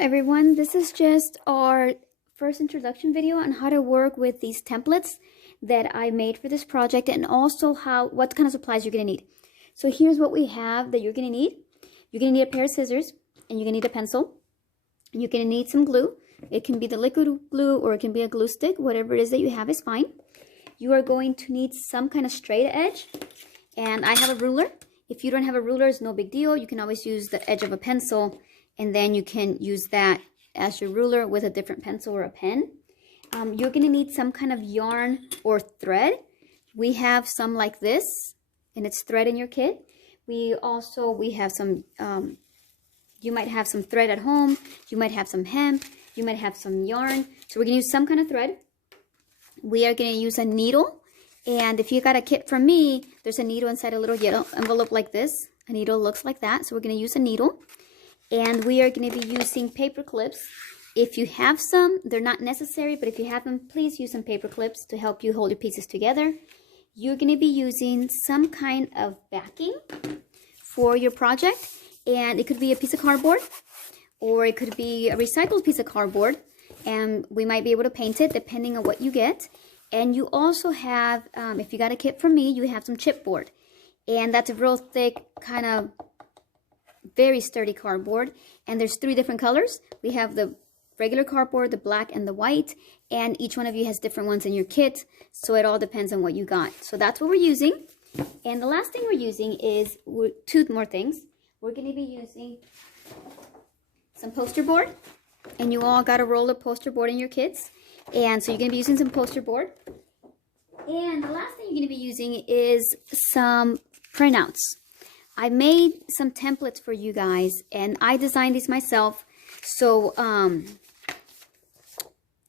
Everyone, this is just our first introduction video on how to work with these templates that I made for this project, and also what kind of supplies you're going to need. So here's what we have that you're going to need. You're going to need a pair of scissors, and you're going to need a pencil. And you're going to need some glue. It can be the liquid glue or it can be a glue stick. Whatever it is that you have is fine. You are going to need some kind of straight edge, and I have a ruler. If you don't have a ruler, it's no big deal. You can always use the edge of a pencil, and then you can use that as your ruler with a different pencil or a pen. You're going to need some kind of yarn or thread. We have some like this, and it's thread in your kit. We have some, you might have some thread at home. You might have some hemp. You might have some yarn. So we're going to use some kind of thread. We are going to use a needle. And if you got a kit from me, there's a needle inside a little yellow envelope like this. A needle looks like that. So we're going to use a needle. And we are going to be using paper clips. If you have some, they're not necessary, but if you have them, please use some paper clips to help you hold your pieces together. You're going to be using some kind of backing for your project, and it could be a piece of cardboard, or it could be a recycled piece of cardboard, and we might be able to paint it depending on what you get. And you also have, if you got a kit from me, you have some chipboard, and that's a real thick kind of very sturdy cardboard, and there's 3 different colors. We have the regular cardboard, the black, and the white, and each one of you has different ones in your kit, so it all depends on what you got. So that's what we're using. And the last thing we're using is 2 more things. We're going to be using some poster board, and you all got a roll of poster board in your kits, and so you're going to be using some poster board. And the last thing you're going to be using is some printouts. I made some templates for you guys, and I designed these myself. So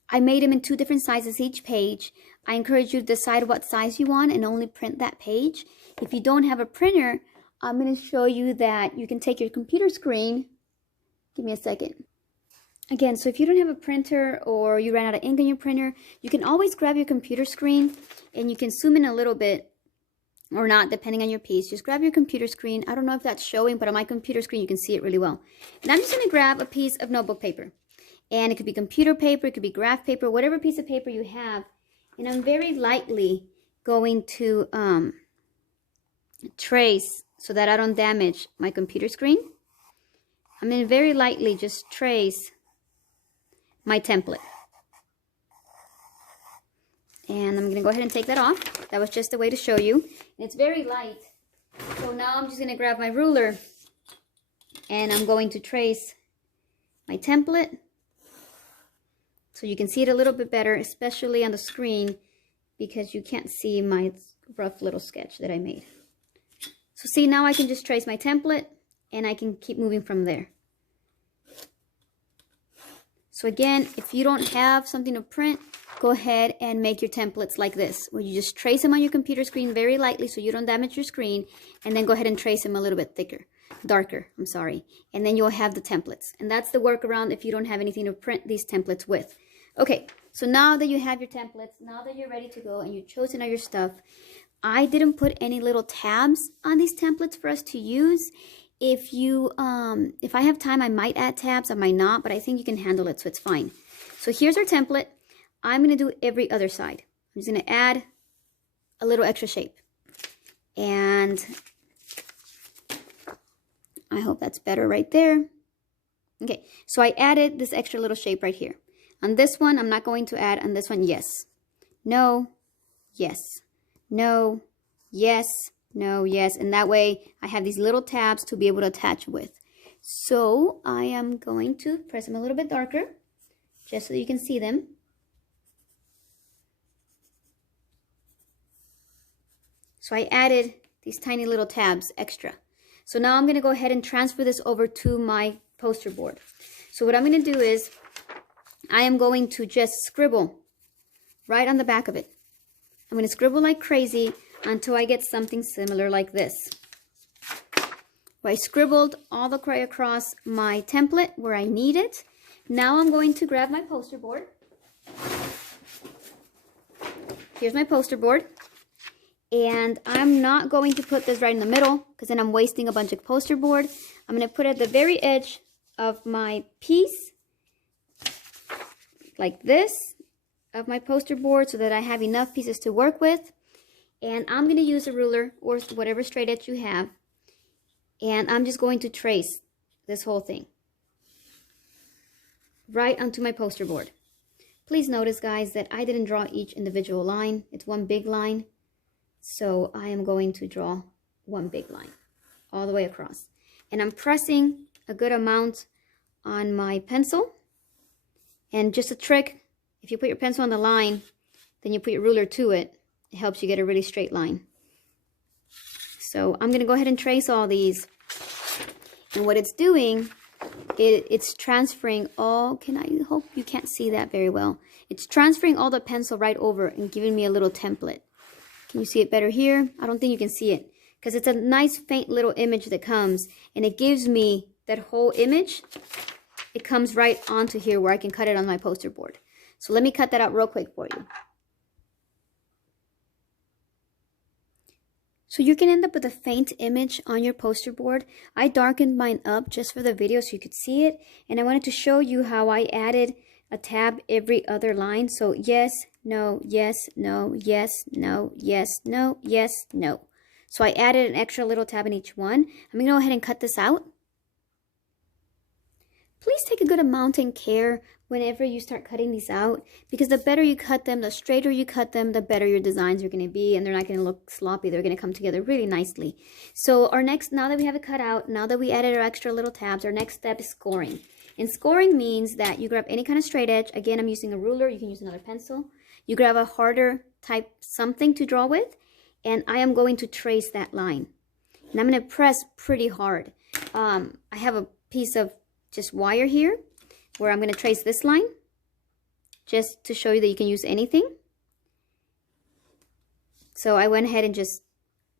I made them in 2 different sizes each page. I encourage you to decide what size you want and only print that page. If you don't have a printer, I'm going to show you that you can take your computer screen. Give me a second. Again, so if you don't have a printer or you ran out of ink on your printer, you can always grab your computer screen and you can zoom in a little bit, or not, depending on your piece. Just grab your computer screen. I don't know if that's showing, but on my computer screen, you can see it really well. And I'm just going to grab a piece of notebook paper. And it could be computer paper, it could be graph paper, whatever piece of paper you have. And I'm very lightly going to trace so that I don't damage my computer screen. I'm going to very lightly just trace my template. And I'm going to go ahead and take that off. That was just a way to show you. And it's very light. So now I'm just going to grab my ruler. And I'm going to trace my template. So you can see it a little bit better, especially on the screen, because you can't see my rough little sketch that I made. So see, now I can just trace my template. And I can keep moving from there. So again, if you don't have something to print, go ahead and make your templates like this, where you just trace them on your computer screen very lightly so you don't damage your screen, and then go ahead and trace them a little bit darker, and then you'll have the templates. And that's the workaround if you don't have anything to print these templates with. Okay, so now that you have your templates, now that you're ready to go and you've chosen all your stuff, I didn't put any little tabs on these templates for us to use. If I have time, I might add tabs, I might not, but I think you can handle it, so it's fine. So here's our template. I'm going to do every other side. I'm just going to add a little extra shape. And I hope that's better right there. Okay, so I added this extra little shape right here. On this one, I'm not going to add. On this one, yes. No, yes. No, yes. No, yes, and that way I have these little tabs to be able to attach with. So I am going to press them a little bit darker, just so you can see them. So I added these tiny little tabs extra. So now I'm going to go ahead and transfer this over to my poster board. So what I'm going to do is I am going to just scribble right on the back of it. I'm going to scribble like crazy until I get something similar like this. I scribbled all the way across my template where I need it. Now I'm going to grab my poster board. Here's my poster board. And I'm not going to put this right in the middle because then I'm wasting a bunch of poster board. I'm going to put it at the very edge of my piece like this of my poster board so that I have enough pieces to work with. And I'm going to use a ruler or whatever straight edge you have. And I'm just going to trace this whole thing right onto my poster board. Please notice, guys, that I didn't draw each individual line. It's one big line. So I am going to draw one big line all the way across. And I'm pressing a good amount on my pencil. And just a trick, if you put your pencil on the line, then you put your ruler to it. It helps you get a really straight line. So I'm going to go ahead and trace all these. And what it's doing, it's transferring all, I hope you can't see that very well. It's transferring all the pencil right over and giving me a little template. Can you see it better here? I don't think you can see it because it's a nice faint little image that comes, and it gives me that whole image. It comes right onto here where I can cut it on my poster board. So let me cut that out real quick for you. So you can end up with a faint image on your poster board. I darkened mine up just for the video so you could see it. And I wanted to show you how I added a tab every other line. So yes, no, yes, no, yes, no, yes, no, yes, no. So I added an extra little tab in each one. I'm going to go ahead and cut this out. Please take a good amount and care whenever you start cutting these out, because the better you cut them, the straighter you cut them, the better your designs are going to be, and they're not going to look sloppy. They're going to come together really nicely. So now that we have it cut out, now that we added our extra little tabs, our next step is scoring. And scoring means that you grab any kind of straight edge. Again, I'm using a ruler. You can use another pencil. You grab a harder type something to draw with, and I am going to trace that line. And I'm going to press pretty hard. I have a piece of just wire here where I'm going to trace this line just to show you that you can use anything. So I went ahead and just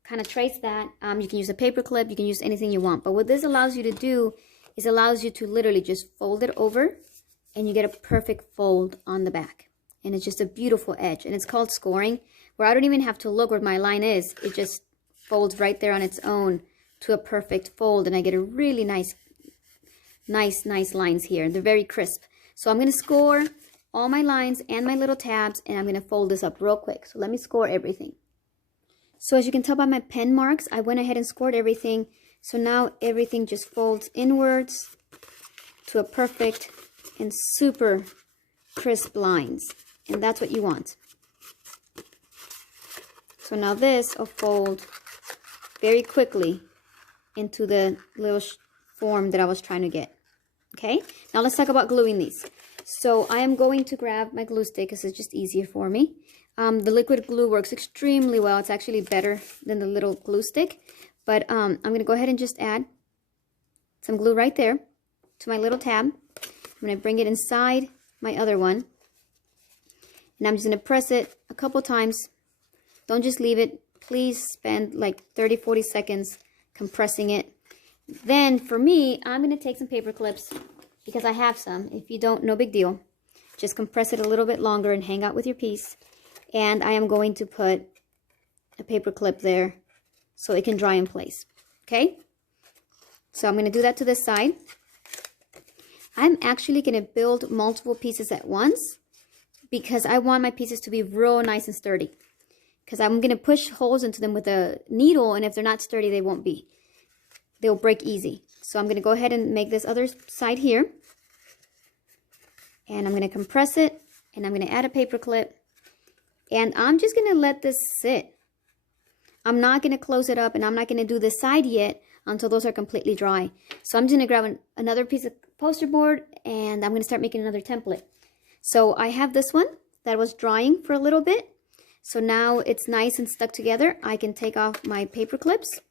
kind of traced that. You can use a paper clip, you can use anything you want. But what this allows you to do is allows you to literally just fold it over and you get a perfect fold on the back. And it's just a beautiful edge. And it's called scoring, where I don't even have to look where my line is. It just folds right there on its own to a perfect fold. And I get a really nice lines here. They're very crisp. So I'm going to score all my lines and my little tabs, and I'm going to fold this up real quick. So let me score everything. So as you can tell by my pen marks, I went ahead and scored everything. So now everything just folds inwards to a perfect and super crisp lines. And that's what you want. So now this will fold very quickly into the little form that I was trying to get. Okay, now let's talk about gluing these. So I am going to grab my glue stick because it's just easier for me. The liquid glue works extremely well. It's actually better than the little glue stick. But I'm going to go ahead and just add some glue right there to my little tab. I'm going to bring it inside my other one. And I'm just going to press it a couple times. Don't just leave it. Please spend like 30-40 seconds compressing it. Then for me, I'm going to take some paper clips because I have some. If you don't, no big deal. Just compress it a little bit longer and hang out with your piece. And I am going to put a paper clip there so it can dry in place. Okay? So I'm going to do that to this side. I'm actually going to build multiple pieces at once because I want my pieces to be real nice and sturdy. Because I'm going to push holes into them with a needle, and if they're not sturdy, they won't be. They'll break easy. So I'm going to go ahead and make this other side here. And I'm going to compress it. And I'm going to add a paper clip. And I'm just going to let this sit. I'm not going to close it up. And I'm not going to do this side yet until those are completely dry. So I'm just going to grab another piece of poster board. And I'm going to start making another template. So I have this one that was drying for a little bit. So now it's nice and stuck together. I can take off my paper clips.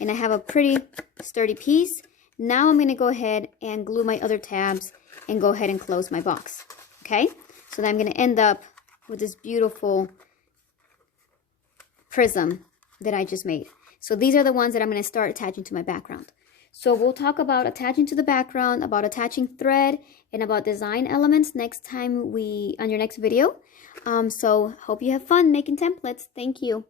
And I have a pretty sturdy piece. Now I'm going to go ahead and glue my other tabs and go ahead and close my box. Okay? So then I'm going to end up with this beautiful prism that I just made. So these are the ones that I'm going to start attaching to my background. So we'll talk about attaching to the background, about attaching thread, and about design elements next time on your next video. So hope you have fun making templates. Thank you.